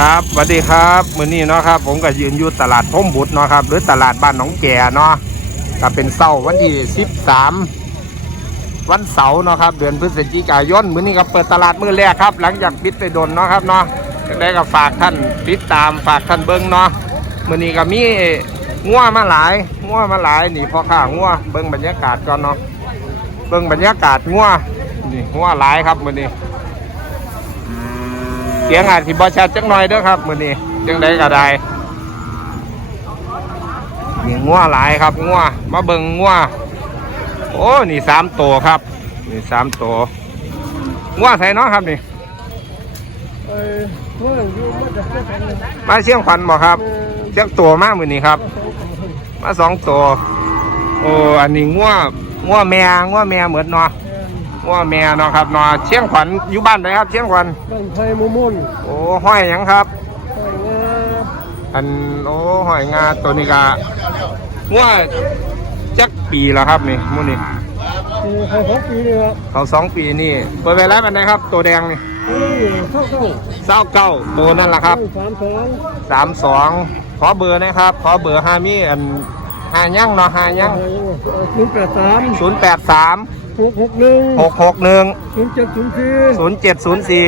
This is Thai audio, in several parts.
ครับสวัสดีครับมื้อนี้เนาะครับ ผมก็ยืนอยู่ตลาดพมบุตรเนาะครับ หรือตลาดบ้านหนองแก่เนาะก็เป็นเสาร์วันที่13 วันเสาร์เนาะครับ เดือนพฤศจิกายนมื้อนี้ก็เปิดตลาดมื้อแรกครับ หลังจากปิดไปโดนเนาะครับเนาะได้ก็ฝากท่านติดตามฝากท่านเบิ่งเนาะมื้อนี้ก็มีงัวมาหลายงัวมาหลายนี่พ่อค้างัวเบิ่งบรรยากาศก่อนเนาะเบิ่งบรรยากาศงัวนี่งัวหลายครับมื้อนี้ เสียงอาจสิบอชัดจักหน่อยเด้อครับมื้อนี้จังไดก็ได้นี่งัวหลายครับงัวมาเบิ่งงัวโอ้นี่สามตัวครับ นี่สามตัวงัวใส่เนาะครับนี่มาเชียงขวัญบ่ครับเชียงตัวมากมือนี้ครับ มาสองตัวโอ้อันนี้งัวงัวแม่งัวแม่เหมือนเนาะ งัวแม่เนาะครับเนาะเชียงขวัญอยู่บ้านไหนครับ เชียงขวัญบ้านไทยมุมุนโอ้ห้อยหยังครับไทยงาอันโอ้หอยงาตัวนี้กะว่าจักปีแล้วครับนี่มูนี่คือไทยหกปีเลยครับเขาสองปีนี่เปิดไปแล้วเป็นไงครับ ตัวแดงนี่อันนี้เข้าเข้าเศร้าเก้าตัวนั่นแหละครับสามสองสามสองขอเบอร์นะครับ ขอเบอร์ฮามีอันหายั่งเนาะหายั่งศูนย์แปดสามศูนย์แปดสาม หกหกหนึ่งหกหกหนึ่งศูนย์เจ็ดศูนย์สี่ศูนย์เจ็ดศูนย์สี่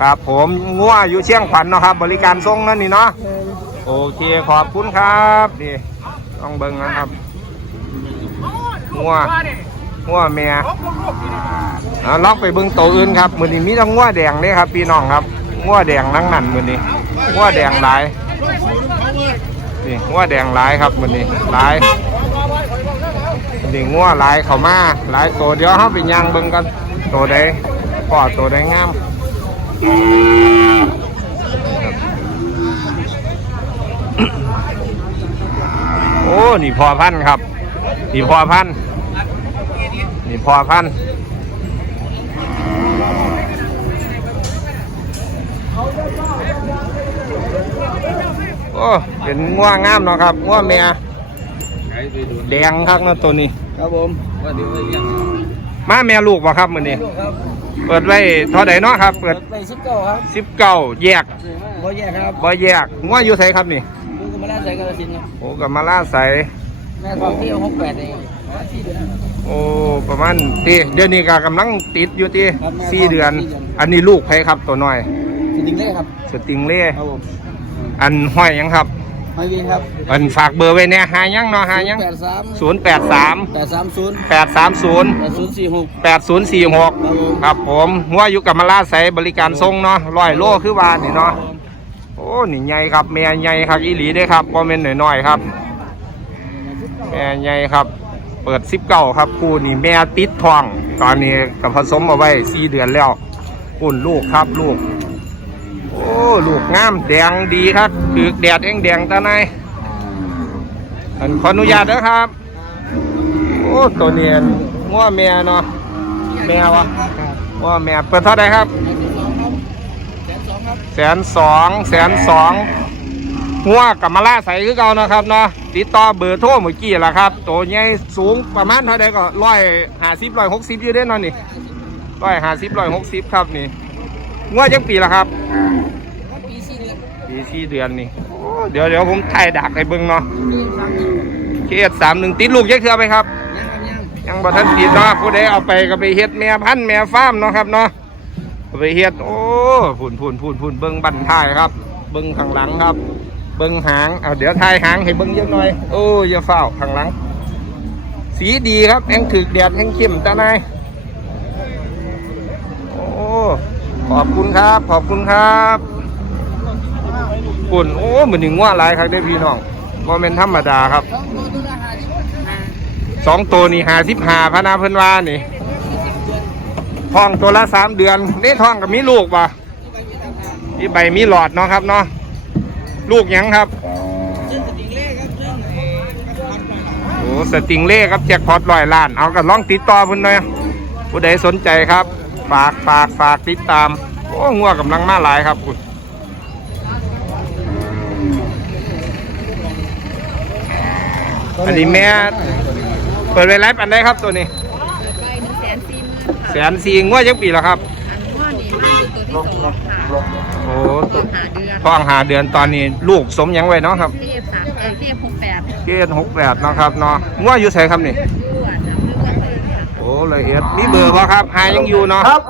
ครับผมงัวอยู่เชียงขวัญเนาะครับ บริการส่งนั่นนี่เนาะโอเคขอบคุณครับนี่ต้องเบิ่งนะครับงัวงัวแม่อ่าลองไปเบิ่งตัวอื่นครับมือนี้มีแต้องงัวแดงเลยครับพี่น้องครับงัวแดงนั่งนั่นมือนี้งัวแดงหลายนี่งัวแดงหลายครับมือนี้หลาย นี่งัวหลายเข้ามาหลายตัวเดี๋ยวเราไปย่างเบิ่งกันตัวใดพ่อตัวใดงามโอ้นี่พอพันธ์ครับนี่พอพันนี่พอพันธ์โอ้เป็นง่วงงามเนาะครับง่วงแม่ แดงครับเนาะตัวนี้ ครับผมว่าเดี๋ยวยังมาแม่ลูกบ่ครับมื้อนี้ครับเปิดไว้เท่าใดเนาะครับ เปิดไปสิบเก้าครับสิบเก้าแยกบ่แย่ครับบ่แยกง่วงอยู่ไสครับนี่มึงก็มาล่าใส่กระสินครับโอ้กับมาลาใส แม่ท่องเที่ยวหกแปดเองสี่เดือนโอ้ประมาณตีเดี๋ยวนี้ก็กำลังติดอยู่ตีครับแม่สี่เดือนสี่เดือน อันนี้ลูกใครครับตัวน้อยจริงๆเลยครับสติงเล่ครับผมอันห้อยหยังครับ ไม่วีครับอันฝากเบอร์ไว้เนี่ยหายังเนาะหายังแปดสามศูนย์แปดสามแปดสามศูนย์แปดสามศูนย์แปดศูนย์สี่หกแปดศูนย์สี่หกครับผมหัวอยู่กับมาลาใสบริการทรงเนาะร้อยโลคือวานนี่เนาะโอ้นี่ใหญ่ครับแม่ใหญ่ครับอีหลีเด้ครับบ่แม่นน้อยๆครับแม่ใหญ่ครับ เปิดสิบเก้าครับกูนี่แม่ติดทอง ตอนนี้กับผสมเอาไว้สี่เดือนแล้วปุ่นลูกครับลูก โอ้ลูกงามแดงดีครับคือแดดเองแดงตาในอันขออนุญาตนะครับ โอ้ตัวเนียนง้อแม่เนาะแม่วะง้อแม่เปิดเท่าไหร่ครับแสนสองแสนสองงัวกับมาล่าใส่คือเก่านะครับเนาะติดต่อเบอร์โทรเมื่อกี้แหละครับ ตัวใหญ่สูงประมาณเท่าไรก็ร้อยห้าสิบร้อยหกสิบอยู่ได้นอนนี่ร้อยห้าสิบร้อยหกสิบครับนี่งัวจังปีละครับ ปีสี่เดือนนี่โอ้เดี๋ยวเดี๋ยวผมถ่ายดักให้เบิ่งเนาะเคสสามหนึ่งติดลูกยักเทือไปครับ ยังบ่ทันติดเนาะผู้ใดเอาไปก็ไปเฮ็ดแม่พันธุ์แม่ฟาร์มเนาะครับเนาะไปเฮ็ดโอ้พุ่นพุ่นพุ่นพุ่นเบิ่งบันท้ายครับ เบิ่งข้างหลังครับ เบิ่งหางเอาเดี๋ยวถ่ายหางให้เบิ่งเยอะหน่อยโอ้ย่าเฝ้าข้างหลัง สีดีครับแองถึกแดดแองเข้มตาในโอ้ขอบคุณครับ ขอบคุณครับ ปุ่นโอ้เหมือนหนึ่งว่าหลายครับเด้พี่น้องโมเมนธรรมดาครับสองตัวนี่หาสิบหาพนาเพิ่นว่านี่ทองตัวละสามเดือนนี่ทองกับมีลูกป่ะมีใบมีหลอดเนาะครับเนาะลูกยังครับโอ้สติงเล่ครับแจ็คพอตร้อยล้าน เอาก็ลองติดต่อพิ่นหน่อยผู้ใดสนใจครับ ฝากฝากฝากติดตาม โอ้งัวกำลังมาหลายครับคุณ อันนี้แม่เปิดไว้ไลฟ์อันได้ครับตัวนี้ไปหนึ่งแสนสี่หมื่นค่ะแสนสี่งวดยังปีแล้วครับ อันว่านี่คือตัวที่สองค่ะโอ้ตัวหาเดือนท้องหาเดือนตอนนี้ลูกสมหยังไว้เนาะครับเทียบสามเอเทียบหกแปดเกณฑ์หกแปดเนาะครับเนาะงัวอยู่ใส่ครับนี่อ้วนนะมือว่าเลยค่ะโอ้เลยเอ็ดมีเบอร์ป่ะครับหายังอยู่เนาะครับ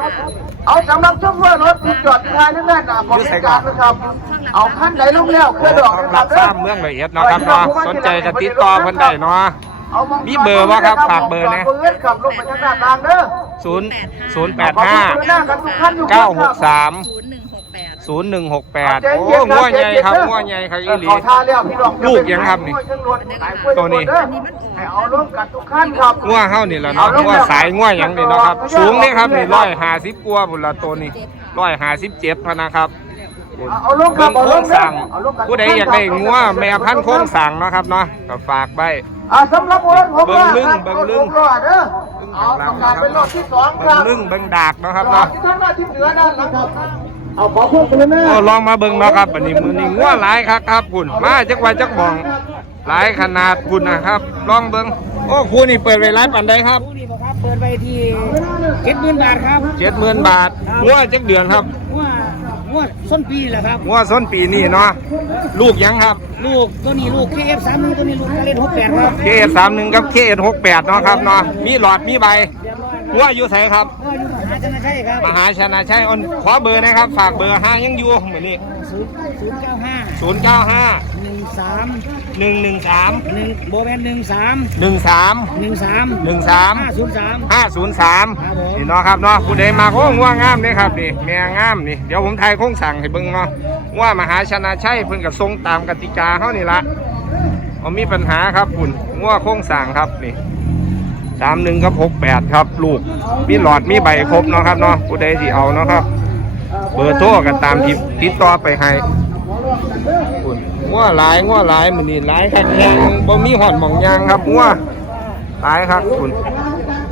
เอาสำหรับช่วงว่ารถที่จอดทางนั่นน่ะของเหตุการณ์นะครับ เอาขั้นไหนลงแล้วเคลื่อนดอกนะครัรับบทราบเมืองละเอียดเนาะครับเนาะสนใจก็ติดต่อเพิ่นได้เนาะเอามีเบอร์บ่ครับฝากเบอร์นะเบอร์ขับลงไปทางหน้าต่างเด้อศูนย์ศูนย์แปดขอบห้าคุณหน้ากันทุกขั้นอยู่เก้าหกสาม ศูนย์หนึ่งหกแปดศูนย์หนึ่งหกแปดโอ้งัวใหญ่ครับงัวใหญ่ครับอีหลีขอท่าแล้วพี่น้องลูกยังครับนี่ตัวนี้ให้เอาร่วมกันทุกขั้นครับงัวเฮานี่แหละเนาะงัวสายงัวหยังนี่เนาะครับ สูงนี่ครับนี่ร้อยห้าสิบกว่าพุ่นละตัวนี้ร้อยห้าสิบเจ็ดพะนะครับเอาร่วมกัเบิ่นงโค้งสั่งผู้ใดอยากได้งัวแม่พันธุ์โค้งสั่งเนาะครับเนาะก็ฝากไว้อ่าสำหรับรถผมเบิ่งลึ่งครับเบิ่งลึ่งรถผมรอดเด้อเอาประกาศเป็นรถที่สองคเบิ่รังบลึ่งเบิ่งดากเนาะครับรอเนาะดที่ท่านรอดที่เหนือนั่นนะครับ เอาขอพวกคุณแม่โอ้ลองมาเบิ่งเนาะครับอันนี้มือนี้งัวหลายครับครับคุณมาจักว่าจักบ่อง หลายขนาดคุณนะครับ ลองเบิ่งโอ้คุณนี่เปิดไว้ร้านปันใดครับนี่บ่ครับ เปิดไปที่เจ็ดหมื่นบาทครับเจ็ดหมื่นบาทงัวจักเดือนครับงว่าว่าส้นปีแหละครับงัวส้นปีนี้เนาะลูกหยังครับ ลูกตัวนี้ลูก KF สามตัวนี้ลูกกาเล่นหกแปดครับเคสามหนึ่งกับเคเอหกแปดเนาะครับเนาะมีหลอดมีใบ งัวอยู่ไสครับก็อยู่มหาชนะชัยครับมหาชนะชัยอ่อนขอเบอร์นะครับ ฝากเบอร์ห้างยังอยู่เหมือนนี้ศูนย์ศูนย์เก้าห้าศูนย์เก้าห้าหนึ่งสามหนึ่งหนึ่งสามหนึ่งโบแมนหนึ่งสามหนึ่งสามหนึ่งสามหนึ่งสามห้าศูนย์สามห้าศูนย์สามครับผมนี่เนาะครับเนาะผู้ใดมาโอ้ง่วงามนี่ครับนี่แม่งามนี่เดี๋ยวผมไทยโค้งสั่งให้เบิ่งเนาะว่ามหาชนะชัยเพิ่นกับทรงตามกติกาเขานี่ละเอามีปัญหาครับคุณง่วโค้งสั่งครับนี่ สามหนึ่งกับหกแปดครับ ลูกมีหลอดมีใบครบเนาะครับเนาะผู้ใดที่เอาเนาะครับ เบอร์โทรกันตามที่ติดต่อไปให้คุณง่วหลายง่วหลายมือนี่หลายคักแยงบ่มีหอดหมองยางครับง่วหลายครับคุณ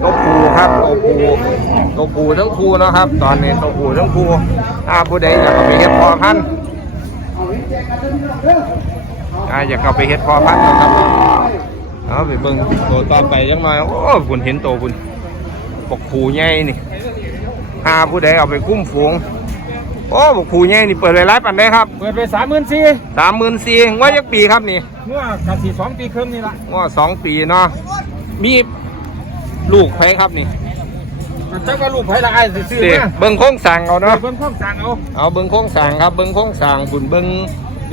ตัวผูครับตัวผูตัวผูทั้งคูเนาะครับ ตอนนี้ตัวผูทั้งคูถ้าผู้ใดอยากเอาไปเฮ็ดพอพันอยากเอาไปเฮ็ดพอพันนะครับ เอาไปเบิ่งตัวต่อไปจังหน่อยโอ้คุณเห็นตัวคุณปกผูใหญ่นี่ถ้าผู้ใดเอาไปคุ้มฝูงโอ้ปกผูใหญ่นี่เปิดไว้ร้ายปันได้ครับเปิดไปสามหมื่นสี่สามหมื่นสี่ว่าจักปีครับนี่งัวกะสี่สองปีครึ่งนี่ละว่าสองปีเนาะมีลูกไผครับนี่เจ้าก็ลูกไผ่ละไอ้ซื้อเด็กมาเบิ่งโค้งสั่งเอาเนาะเพิ่มข้อสั่งเอาเอาเบิ้งโค้งสร้างครับเบิ้งโค้งสร้างคุณเบิ้ง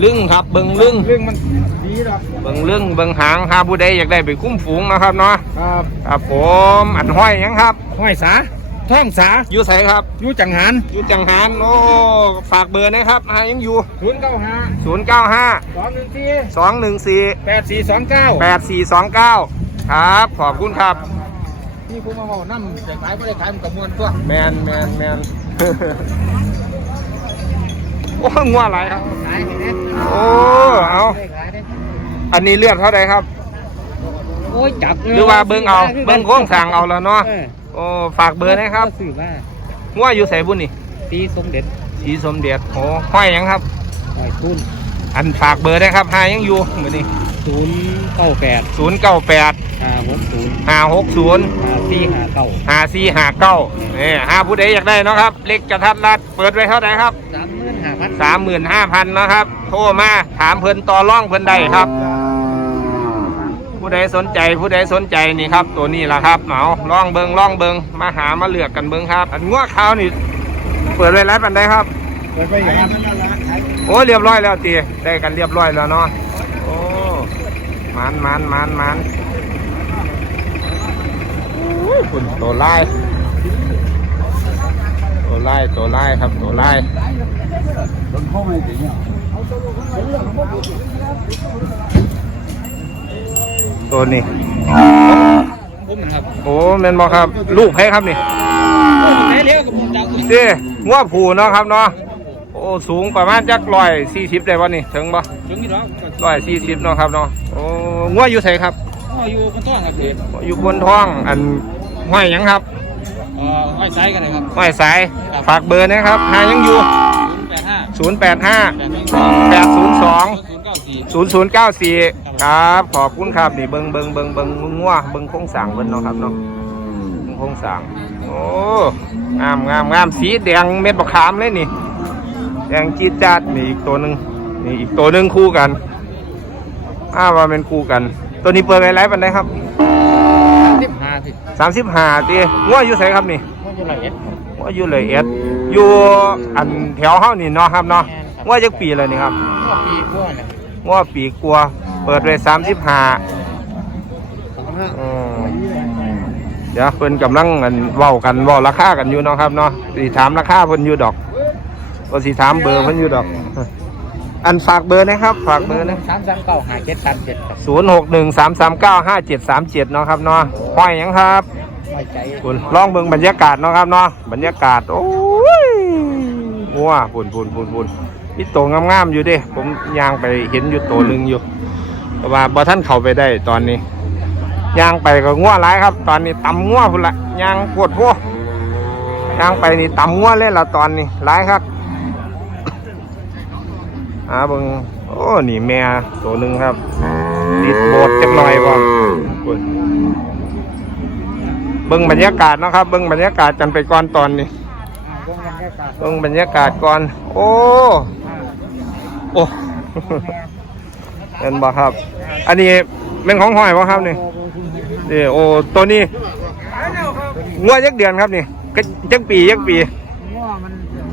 ลึงครับเบิ้งลึงเรื่องมันดีหรอกเบิ้งลึงเบิ้งหางหาผู้ใดอยากได้ไปคุ้มฝูงนะครับเนาะครับครับผมอันห้อยหยังครับห้อยสาท่องสาอยู่ไสครับอยู่จังหันอยู่จังหารโอ้ฝากเบอร์นะครับหายังอยู่ศูนย์เก้าห้า095สองหนึ่งสี่214แปดสี่สองเก้า8429ครับขอบคุณครับที่ผมมาบอกน้ำจะขายไม่ได้ขายมันกับมวลตัวแมนแมนแมน โอ้งัวหลายครับ ขายให้นะโอ้ เอา ขายได้อันนี้เลือดเท่าไหร่ครับ โอ้ยจับหรือว่าเบิ้งเอา เบิ้งโค้งสั่งเอาแล้วเนาะ โอ้ ฝากเบอร์นะครับสื่อว่างัวอยู่ใส่บุญนี่ ตีสมเด็จสีสมเด็จโอ้ห้อยหยังครับ หอยทุนอันฝากเบอร์ได้ครับหายังอยู่เหมือนนี่ศูนย์เก้าแปดศูนย์เก้าแปดห้าหกศูนย์ห้าหกศูนย์ ห้าสี่ห้าเก้าห้าสี่ห้าเก้าเนี่ยหาผู้ใดอยากได้เนาะครับ เล็กกระทัดรัด เปิดไว้เท่าไหร่ครับ สามหมื่นห้าพัน สามหมื่นห้าพันนะครับ โทรมา ถามเพิ่นต่อร่องเพิ่นได้ครับ ผู้ใดสนใจผู้ใดสนใจนี่ครับ ตัวนี้ล่ะครับเอาล่องเบิงล่องเบิงมาหามาเลือกกันเบิงครับ อันงัวขาวนี่ เปิดไว้ร้านปันได้ครับ เปิดไปอย่างนั้นโอ้เรียบร้อยแล้วตีได้กันเรียบร้อยแล้วเนาะโอ้มันมันมันมันอู้คุณตัวไล่ ไล่ตัวไล่ครับตัวไล่รถเข้าไม่ถึงเนี่ยตัวนี้ผมนะครับโอ้แม่นบอครับ ลูกใครครับนี่ไหนเลี้ยวกับผมจับเจ้งัวผูเนาะครับเนาะโอ้สูงประมาณจักร้อยสี่สิบได้ป่ะนี่ถึงป่ะถึงกี่ดอกร้อยสี่สิบเนาะครับเนาะโอ้งัวอยู่ไสครับอ๋ออยู่บนต้นครับพี่อยู่บนท้องอันห้อยหยังครับ เอ่อห้อยไซส์กันเลยครับ ห้อยสาย ฝากเบอร์นะครับหายังอยู่ศูนย์แปดห้า085แปดหนึ่ง802ศูนย์เก้าสี่0094 ครับ ขอบคุณครับ นี่เบิงเบิงเบิงเบิงงัวเบิงโครงสร้างเพิ่นเนาะครับเนาะเบิ่งโครงสร้าง โอ้ งามงามงามสีแดงเม็ดบักขามเลยนี่ แดงจีดจัดนี่อีกตัวหนึ่งนี่อีกตัวหนึ่งคู่กัน อ้าว่าเป็นคู่กัน ตัวนี้เปิดไปไลฟ์ปันได้ครับสิบห้า สิสามสิบห้าตีง้ออยู่ไสครับนี่มันจะละเอ็ดง้ออยู่เลยเอ็ดอยู่อันแถวเฮานี่เนาะครับเนาะง้อจักปีเลยนี่ครับก็ปีกว่าเลยง้อปีกลัวเปิดไปสามสิบห้าสองห้าอืมเดี๋ยวเพิ่นกำลังอันเว้ากันเว้าราคากันอยู่เนาะครับเนาะสิถามราคาเพิ่นอยู่ดอกก็สิถามเบอร์เพิ่นอยู่ดอก อันฝากเบอร์นะครับ ฝากเบอร์นะสามสามเก้าหาเจ็ดสามเจ็ดครับศูนย์หกหนึ่งสามสามเก้าห้าเจ็ดสามเจ็ดเนาะครับเนาะห้อยหยังครับไม่ใจคุณลองเบิ่งบรรยากาศเนาะครับเนาะบรรยากาศ โอ้ยงัวปุ่นปุ่นปุ่นปุ่นนี่โตงามๆอยู่เด้ ผมย่างไปเห็นอยู่โตหนึ่งอยู่ แต่ว่าบ่ท่านเข้าไปได้ตอนนี้ย่างไปก็งัวร้ายครับ ตอนนี้ตำงัวพุ่นละย่างปวดพวกย่างไปนี่ตำงัวเลยละตอนนี้ร้ายครับ หาเบิงโอ้นี่แม่ตัวหนึ่งครับติดโบดจักหน่อยบ่เบิ่งบรรยากาศนะครับ เบิ่งบรรยากาศกันไปก่อนตอนนี้เบิ่งบรรยากาศก่อน โอ้โอ้เป็นบ่ครับ อันนี้เป็นของห้อยบ่ครับนี่นี่โอ้ตัวนี้งวดยักเดือนครับนี่ยักปียักปี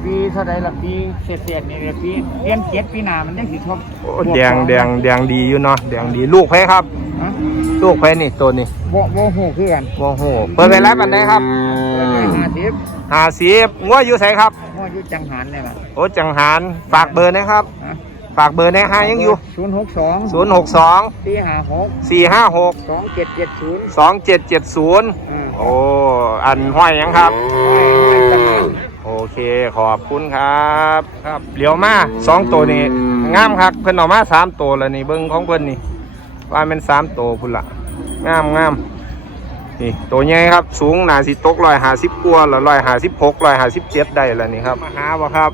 ปีเท่าไรละปีเศษเศษนี่ละปีเรียนเจ็ดปีหน้ามันยังสิชอบโอ้แดงแดงแดงดีอยู่เนาะแดงดีลูกไผครับ ฮะลูกไผนี่ตัวนี้โบโบหูคือกันโอ้โหเปิดไปแล้วปันได้ครับห้าสิบหาสีงวดอยู่ไสครับ ว่าอยู่จังหันเนี่ยล่ะโอ้จังหารฝากเบอร์นะครับฮะฝากเบอร์ในห้ายังอยู่ ศูนย์หกสอง0 6 2สี่ห้าหก4 5 6 สองเจ็ดเจ็ดศูนย์2 7 7 0อืมโอ้ อันห้อยหยังครับ โอเคขอบคุณครับครับเหลียวมาสองตัวนี่งามครับเพิ่นเออกมาสามตัวแล้วนี่เบิ้งของเพิ่นนี่ ว่าเป็นสามตัวพุ่นละงามงามนี่ตัวใหญ่ครับสูงหนาสิตกร้อยหาสิบกว่าแล้วร้อยหาสิบหกร้อยหาสิบเจ็ดได้แล้วนี่ครับมาหาบ่ครับ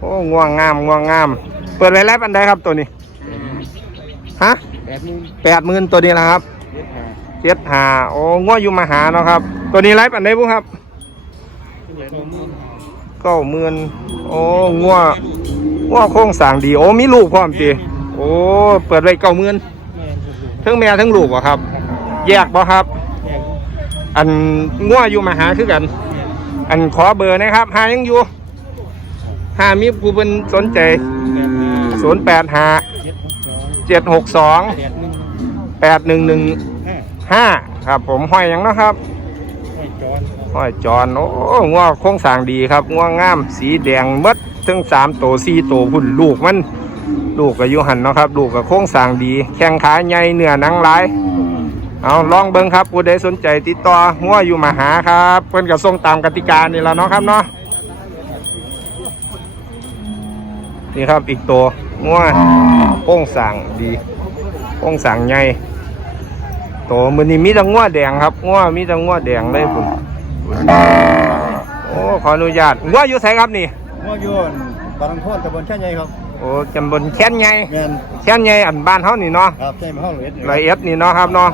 โอ้ง่วงงามง่วงงาม เปิดไว้แล้วปันไดครับตัวนี้ฮะแบบนี้แปดหมื่นตัวนี้นะครับเจ็ดหาโอ้ง่วอยู่มาหาเนาะครับ ตัวนี้ไลฟ์ปันได้บุครับ เก้าหมื่นโอ้ง่วง่วโค้งสร้างดี โอ้มีลูกพร้อมจีโอ้ เปิดไว้เก้าหมื่นทั้งแม่ทั้งลูกวะครับ แยกบ่ครับ อันง่วอยู่มาหาคือกัน อันขอเบอร์นะครับหายังอยู่หามีผู้เป็นสนใจศูนย์แปดห้าเจ็ดหกสองแปดหนึ่งหนึ่งห้าครับผมห้อยยังนะครับ ห้อยจอนโอ้งัวโค้งสร้างดีครับงัวงาม สีแดงมดถึงสามโตสี่โตพุ่นลูกมัน ลูกกับยุหันเนาะครับ ลูกกับโค้งสร้างดี แข้งขาใหญ่เนื้อหนังหลายเอาลองเบิ้งครับผู้ใดสนใจติดต่องัวอยู่มาหาครับเพิ่อนกับส่งตามกติกานี่แล้วเนาะครับเนาะนี่ครับอีกตัวงัวโค้งสร้างดีโค้งสร้างใหญ่โตมือนี้มีแต่งัวแดงครับงัวมีแต่งัวแดงเลยคุณ โอ้ ขออนุญาตงัวอยู่ไสครับนี่ว่าโยนบางโทษตำบลแค่ใหญ่ครับโอ้จำบนแค้นใหญ่แม่นแค้นใหญ่อันบ้านเฮานี่เนาะครับใช่มาห้องเลยละเอียดนี่เนาะครับเนาะ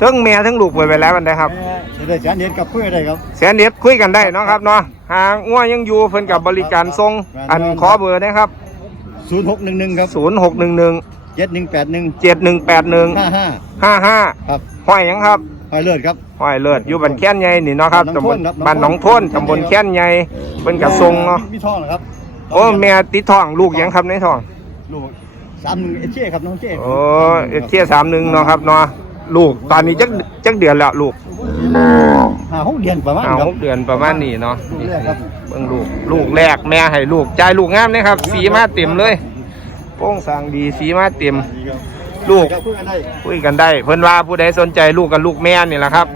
ทั้งแม่ทั้งลูกเปิดไปแล้วมันได้ครับจะได้จานเด็ดกับคุยได้ครับแสนเด็ดคุยกันได้เนาะครับเนาะหางัวยังอยู่เพิ่นกับบริการส่งอันขอเบอร์นะครับ0611ครับ0611 7181 7181 55 55ครับห้อยหยังครับ หอยเลิศครับ ห้อยเลิศอยู่บ้านแค้นใหญ่นี่เนาะครับบ้านหนองตำบลโทนครับบ้านหนองโทนตำบลแค้นใหญ่เพิ่นกับส่งเนาะมีท่องเหรอครับโอ้แม่ติดท้องลูกหยังครับในท้องลูกสามหนึ่งเอเช่ครับน้องเช่โอ้เอเทียสามหนึ่งเนาะครับเนาะลูกตอนนี้จักจักเดือนแล้วลูกห้าหกเดือนประมาณเอาครับหกเดือนประมาณนี้เนาะลูกแรกครับเบิ่งลูกลูกแรกแม่ให้ลูกใจายลูกงามเลยครับ สีมาเต็มเลยโป้งสร้างดีสีมาเต็มดีครับ ลูกครับคุยกันได้คุยกันได้ เพิ่นว่าผู้ใดสนใจลูกกับลูกแม่นี่แหละครับ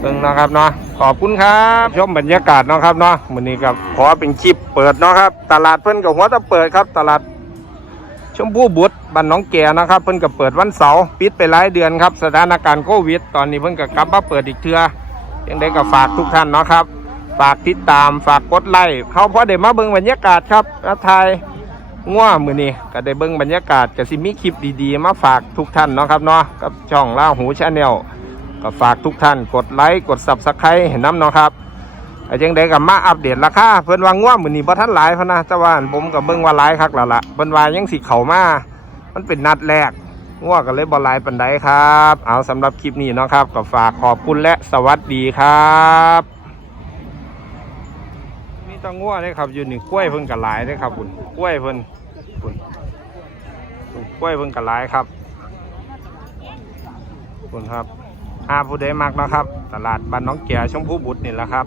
เบิ่งเนาะครับเนาะขอบคุณครับชมบรรยากาศเนาะครับเนาะมื้อนี้กับขอเป็นคลิปเปิดเนาะครับ ตลาดเพิ่นกับหัวตะเปิดครับ ตลาดชมพู่บุตรบ้านหน้องแก่นะครับ เพิ่นก็เปิดวันเสาร์ปิดไปหลายเดือนครับสถานการณ์โควิด ตอนนี้เพิ่นก็กลับมาเปิดอีกเทื่อยังได้ก็ฝากทุกท่านเนาะครับ ฝากติดตามฝากกดไลค์เขาพอได้มาเบิ่งบรรยากาศครับอาทาย ง่วมือนี้ก็ได้เบิ่งบรรยากาศก็สิมีคลิปดีๆ มาฝากทุกท่านเนาะครับเนาะกับช่องล่าหูชาแนลก็ฝากทุกท่านกดไลค์กด Subscribe เห็นน้ำเนาะครับไอ้จังได้กับมาอัปเดตราคาเพิ่นว่าง่วมือนี้บ่ทันหลายพะนะแต่ว่าผมก็เบิ่งว่าหลายคักแล้วล่ะเพิ่นว่ายังสิเข้ามามันเป็นนัดแรกง่วก็เลยบ่หลายปานใดครับ เอาสำหรับคลิปนี้เนาะครับก็ฝากขอบคุณและสวัสดีครับ มีแตังง่วเลยครับอยู่นี่กล้วยเพิ่นก็หลายเด้ครับคุณกล้วยเพิ่นคุณกล้วยเพิ่นก็หลายครับคุณครับหาผู้ใดมักนะครับ ตลาดบ้านน้องแก่ชมพูบุตรนี่แหละครับ